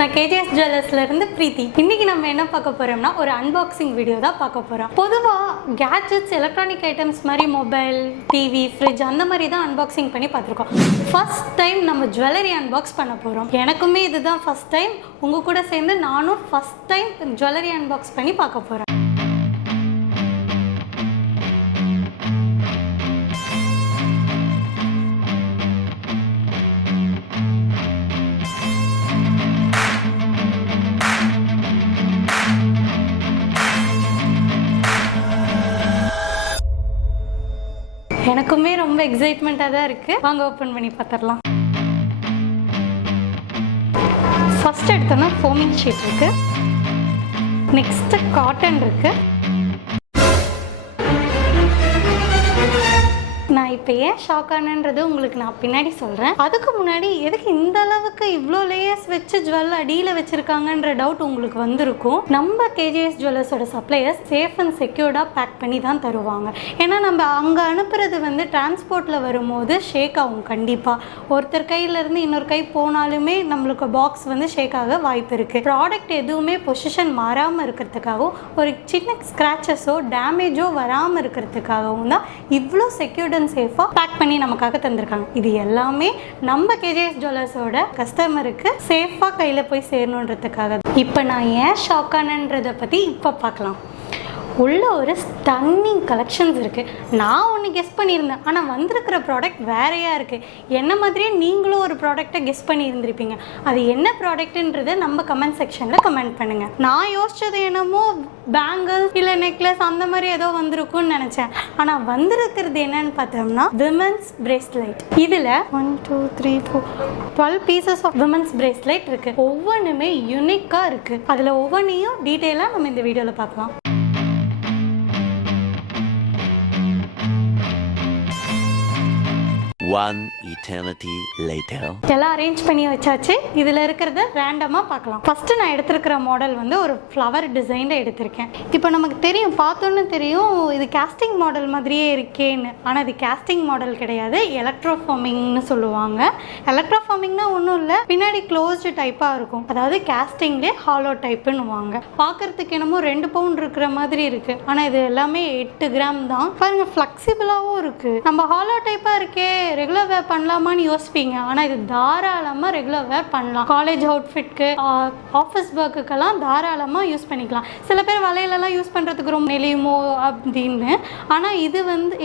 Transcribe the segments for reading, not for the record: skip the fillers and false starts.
நான் கேஜிஎஸ் ஜுவல்லர்ஸ்ல இருந்து பிரீத்தி. இன்னைக்கு நம்ம என்ன பார்க்க போறோம்னா ஒரு அன்பாக்சிங் வீடியோ தான் பார்க்க போறோம். பொதுவா கேட்ஜெட்ஸ், எலக்ட்ரானிக் ஐட்டம்ஸ் மாதிரி மொபைல், டிவி, ஃப்ரிட்ஜ் அந்த மாதிரி தான் அன்பாக்சிங் பண்ணி பார்த்துருக்கோம். ஃபர்ஸ்ட் டைம் நம்ம ஜுவல்லரி அன்பாக்ஸ் பண்ண போறோம். எனக்குமே இதுதான் ஃபர்ஸ்ட் டைம். உங்க கூட சேர்ந்து நானும் ஃபர்ஸ்ட் டைம் ஜுவல்லரி அன்பாக்ஸ் பண்ணி பார்க்க போறேன். எனக்குமே ரொம்ப எக்ஸைட்மெண்ட்டாக தான் இருக்குது. வாங்க ஓப்பன் பண்ணி பார்த்துடலாம். ஃபர்ஸ்ட் எடுத்தோன்னா ஃபோமிங் ஷீட் இருக்குது. நெக்ஸ்ட்டு காட்டன் இருக்குது. நான் இப்போ ஏன் ஷாக் ஆனன்றது உங்களுக்கு நான் பின்னாடி சொல்கிறேன். அதுக்கு முன்னாடி எதுக்கு இந்த அளவுக்கு இவ்வளோ லேயர்ஸ் வச்சு ஜுவல் அடியில் வச்சுருக்காங்கன்ற டவுட் உங்களுக்கு வந்திருக்கும். நம்ம கேஜிஎஸ் ஜுவல்லர்ஸோட சப்ளையர்ஸ் சேஃப் அண்ட் செக்யூர்டாக பேக் பண்ணி தான் தருவாங்க. ஏன்னா நம்ம அங்கே அனுப்புறது டிரான்ஸ்போர்ட்டில் வரும்போது ஷேக் ஆகும். கண்டிப்பாக ஒருத்தர் கையிலேருந்து இன்னொரு கை போனாலுமே நம்மளுக்கு பாக்ஸ் ஷேக் ஆக வாய்ப்பு இருக்குது. ப்ராடக்ட் எதுவுமே பொசிஷன் மாறாமல் இருக்கிறதுக்காகவும் ஒரு சின்ன ஸ்க்ராச்சஸோ டேமேஜோ வராமல் இருக்கிறதுக்காகவும் தான் இவ்வளோ செக்யூர்டு சேஃபா பேக் பண்ணி நமக்காக தந்திருக்காங்க. இது எல்லாமே நம்ம கேஜிஎஸ் ஜுவல்லர்ஸோட கஸ்டமருக்கு சேஃபா கையில போய் சேரணுன்றதுக்காக. இப்போ நான் ஏன் ஷாக் ஆனன்றதை பத்தி இப்போ பார்க்கலாம். உள்ள ஒரு ஸ்டன்னிங் கலெக்ஷன்ஸ் இருக்குது. நான் ஒன்று கெஸ் பண்ணியிருந்தேன், ஆனால் வந்திருக்கிற ப்ராடக்ட் வேறையாக இருக்குது. என்ன மாதிரியே நீங்களும் ஒரு ப்ராடக்டை கெஸ் பண்ணியிருந்திருப்பீங்க. அது என்ன ப்ராடக்ட்டுன்றதை நம்ம கமெண்ட் செக்ஷனில் கமெண்ட் பண்ணுங்கள். நான் யோசித்தது என்னமோ பேங்கிள் இல்லை நெக்லஸ் அந்த மாதிரி ஏதோ வந்திருக்கும்னு நினச்சேன். ஆனால் வந்திருக்கிறது என்னன்னு பார்த்தோம்னா விமென்ஸ் பிரேஸ்லெட். இதில் 1 2 3 4 12 பீசஸ் ஆஃப் விமென்ஸ் பிரேஸ்லெட் இருக்குது. ஒவ்வொன்றுமே யூனிக்காக இருக்குது. அதில் ஒவ்வொன்றையும் டீட்டெயிலாக நம்ம இந்த வீடியோவில் பார்க்கலாம். One eternity later. எல்லாம் அரேஞ்ச் பண்ணி வச்சாச்சு. இதில் இருக்கிறத ரேண்டமாக பார்க்கலாம். ஃபஸ்ட்டு நான் எடுத்திருக்கிற மாடல் ஒரு ஃப்ளவர் டிசைனில் எடுத்திருக்கேன். இப்போ நமக்கு தெரியும், பார்த்தோன்னு தெரியும் இது கேஸ்டிங் மாடல் மாதிரியே இருக்கேன்னு. ஆனால் இது கேஸ்டிங் மாடல் கிடையாது, எலக்ட்ரோஃபார்மிங்னு சொல்லுவாங்க. எலக்ட்ரோஃபார்மிங்னா ஒன்றும் இல்லை, பின்னாடி க்ளோஸ்டு டைப்பாக இருக்கும். அதாவது கேஸ்டிங்லேயே ஹாலோ டைப்புன்னுவாங்க. பார்க்குறதுக்கு என்னமோ 2 பவுண்ட் இருக்கிற மாதிரி இருக்குது. ஆனால் இது எல்லாமே 8 கிராம் தான். பாருங்கள், ஃப்ளெக்சிபிளாகவும் இருக்குது. நம்ம ஹாலோ டைப்பாக இருக்கே ரெகுலர் வேர் பண்ணலாமான்னு யோசிப்பீங்க. ஆனால் இது தாராளமாக ரெகுலர் வேர் பண்ணலாம். காலேஜ் அவுட்ஃபிட்க்கு, ஆஃபீஸ் ஒர்க்குக்கெல்லாம் தாராளமாக யூஸ் பண்ணிக்கலாம். சில பேர் வலையிலலாம் யூஸ் பண்ணுறதுக்கு ரொம்ப நெளியுமோ அப்படின்னு. ஆனால் இது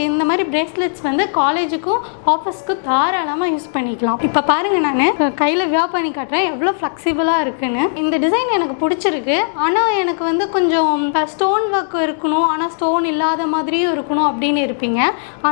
இந்த மாதிரி பிரேஸ்லெட்ஸ் காலேஜுக்கும் ஆஃபீஸ்க்கும் தாராளமாக யூஸ் பண்ணிக்கலாம். இப்போ பாருங்கள், நான் கையில் வியா பண்ணி காட்டுறேன் எவ்வளோ ஃப்ளெக்சிபிளாக இருக்குன்னு. இந்த டிசைன் எனக்கு பிடிச்சிருக்கு. ஆனால் எனக்கு கொஞ்சம் ஸ்டோன் ஒர்க் இருக்கணும், ஆனால் ஸ்டோன் இல்லாத மாதிரியும் இருக்கணும் அப்படின்னு இருப்பீங்க.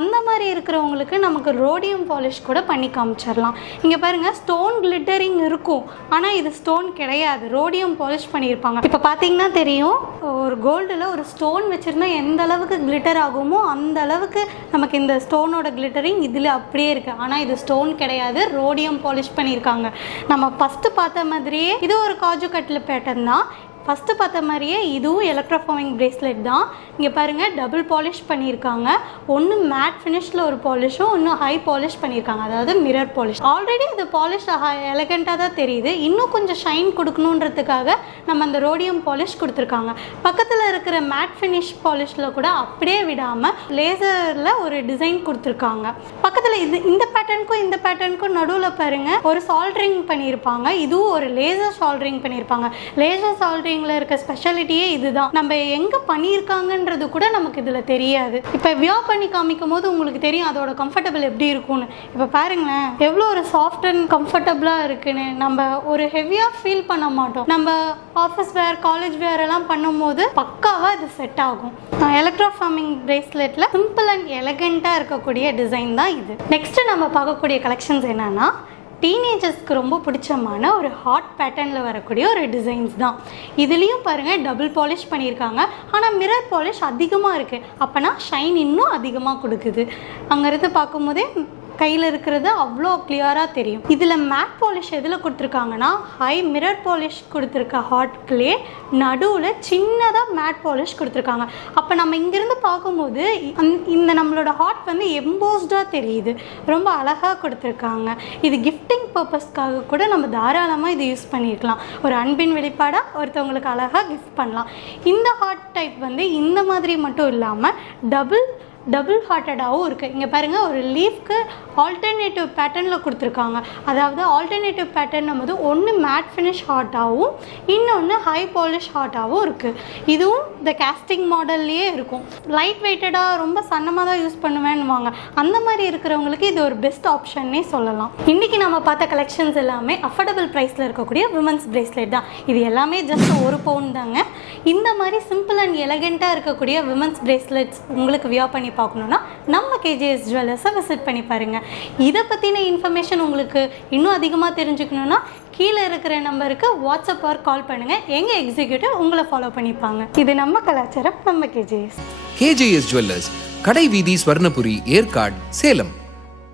அந்த மாதிரி இருக்கிறவங்களுக்கு நமக்கு ரோடியம் பாலிஷ் கூட பண்ணி காமிச்சிடலாம். இங்கே பாருங்கள், ஸ்டோன் கிளிட்டரிங் இருக்கும், ஆனால் இது ஸ்டோன் கிடையாது, ரோடியம் பாலிஷ் பண்ணியிருப்பாங்க. இப்போ பார்த்தீங்கன்னா தெரியும், ஒரு கோல்டில் ஒரு ஸ்டோன் வச்சுருந்தா எந்த அளவுக்கு கிளிட்டர் ஆகுமோ அந்த அளவுக்கு நமக்கு இந்த ஸ்டோனோட கிளிட்டரிங் இதில் அப்படியே இருக்குது. ஆனால் இது ஸ்டோன் கிடையாது, ரோடியம் பாலிஷ் பண்ணியிருக்காங்க. நம்ம ஃபஸ்ட்டு பார்த்த மாதிரியே இது ஒரு காஜு கட்டில் பேட்டர்ன் தான். ஃபஸ்ட்டு பார்த்த மாதிரியே இதுவும் எலக்ட்ரோஃபார்மிங் பிரேஸ்லெட் தான். இங்கே பாருங்கள், டபுள் பாலிஷ் பண்ணியிருக்காங்க. ஒன்று மேட் ஃபினிஷில் ஒரு பாலிஷும் இன்னும் ஹை பாலிஷ் பண்ணியிருக்காங்க, அதாவது மிரர் பாலிஷ். ஆல்ரெடி இது பாலிஷ் எலகண்ட்டாக தான் தெரியுது. இன்னும் கொஞ்சம் ஷைன் கொடுக்கணுன்றதுக்காக நம்ம அந்த ரோடியம் பாலிஷ் கொடுத்துருக்காங்க. பக்கத்தில் இருக்கிற மேட் ஃபினிஷ் பாலிஷில் கூட அப்படியே விடாமல் லேசரில் ஒரு டிசைன் கொடுத்துருக்காங்க. பக்கத்தில் இந்த பேட்டர்னுக்கும் நடுவில் பாருங்கள் ஒரு சால்ட்ரிங் பண்ணியிருப்பாங்க. இதுவும் ஒரு லேசர் சால்ட்ரிங் பண்ணியிருப்பாங்க. லேசர் சால்ட்ரிங் இருக்க ஸ்பெஷாலிட்டியே இதுதான். நம்ம எங்க பண்ணியிருக்காங்கன்றது கூட நமக்கு இதுல தெரியாது. இப்போ வியா பண்ணி காமிக்கும் போது உங்களுக்கு தெரியும் அதோட கம்ஃபர்டபிள் எப்படி இருக்கும்னு. இப்போ பாருங்களேன் எவ்வளோ ஒரு சாஃப்ட் அண்ட் கம்ஃபர்டபுளா இருக்குன்னு. நம்ம ஒரு ஹெவியா ஃபீல் பண்ண மாட்டோம். நம்ம ஆஃபீஸ் வேர், காலேஜ் வேர் எல்லாம் பண்ணும்போது பக்காவா இது செட் ஆகும். எலக்ட்ரோஃபார்மிங் பிரேஸ்லெட்ல சிம்பிள் அண்ட் எலகண்டா இருக்கக்கூடிய டிசைன் தான் இது. நெக்ஸ்ட் நம்ம பார்க்கக்கூடிய கலெக்ஷன்ஸ் என்னன்னா, டீனேஜர்ஸ்க்கு ரொம்ப பிடிச்சமான ஒரு ஹாட் பேட்டர்னில் வரக்கூடிய ஒரு டிசைன்ஸ் தான். இதுலேயும் பாருங்கள் டபுள் பாலிஷ் பண்ணியிருக்காங்க. ஆனால் மிரர் பாலிஷ் அதிகமாக இருக்குது. அப்போனா ஷைன் இன்னும் அதிகமாக கொடுக்குது. அங்கேருந்து பார்க்கும்போதே கையில் இருக்கிறது அவ்வளோ கிளியராக தெரியும். இதில் மேட் பாலிஷ் எதில் கொடுத்துருக்காங்கன்னா ஹை மிரர் பாலிஷ் கொடுத்துருக்க ஹாட் கிளே நடுவில் சின்னதாக மேட் பாலிஷ் கொடுத்துருக்காங்க. அப்போ நம்ம இங்கேருந்து பார்க்கும்போது இந்த நம்மளோட ஹாட் வந்து எம்போஸ்டாக தெரியுது, ரொம்ப அழகாக கொடுத்துருக்காங்க. இது கிஃப்டிங் பர்பஸ்க்காக கூட நம்ம தாராளமாக இது யூஸ் பண்ணியிருக்கலாம். ஒரு அன்பின் வெளிப்பாடாக ஒருத்தவங்களுக்கு அழகாக கிஃப்ட் பண்ணலாம். இந்த ஹாட் டைப் வந்து இந்த மாதிரி மட்டும் இல்லாமல் டபுள் ஹார்ட்டடாகவும் இருக்குது. இங்கே பாருங்கள், ஒரு லீஃப்க்கு ஆல்டர்னேட்டிவ் பேட்டர்னில் கொடுத்துருக்காங்க. அதாவது ஆல்டர்னேட்டிவ் பேட்டர்ன் நம்ம ஒன்று மேட் ஃபினிஷ் ஹார்ட்டாகவும் இன்னொன்று ஹை பாலிஷ் ஹார்ட்டாகவும் இருக்குது. இதுவும் இந்த கேஸ்டிங் மாடல்லையே இருக்கும். லைட் வெயிட்டடாக ரொம்ப சன்னமாக தான் யூஸ் பண்ணுவேன்னுவாங்க. அந்த மாதிரி இருக்கிறவங்களுக்கு இது ஒரு பெஸ்ட் ஆப்ஷன்னே சொல்லலாம். இன்றைக்கி நம்ம பார்த்த கலெக்ஷன்ஸ் எல்லாமே அஃபோர்டபுள் ப்ரைஸில் இருக்கக்கூடிய விமன்ஸ் பிரேஸ்லெட் தான். இது எல்லாமே ஜஸ்ட் 1 பவுன் தாங்க. இந்த மாதிரி சிம்பிள் அண்ட் எலகெண்ட்டாக இருக்கக்கூடிய விமன்ஸ் பிரேஸ்லெட்ஸ் உங்களுக்கு வியர் பண்ணி பார்க்கணுன்னா நம்ம கேஜிஎஸ் ஜுவல்லர்ஸை விசிட் பண்ணி பாருங்கள். இதை பற்றின இன்ஃபர்மேஷன் உங்களுக்கு இன்னும் அதிகமாக தெரிஞ்சுக்கணுன்னா கீழே இருக்கிற நம்பருக்கு வாட்ஸ்அப் ஆர் கால் பண்ணுங்கள். எங்கள் எக்ஸிக்யூட்டிவ் உங்களை ஃபாலோ பண்ணிப்பாங்க. இது நம்ம கலாச்சாரம், நம்ம கேஜிஎஸ். கேஜிஎஸ் ஜுவல்லர்ஸ், கடை வீதி, ஸ்வர்ணபுரி, ஏற்காடு, சேலம்.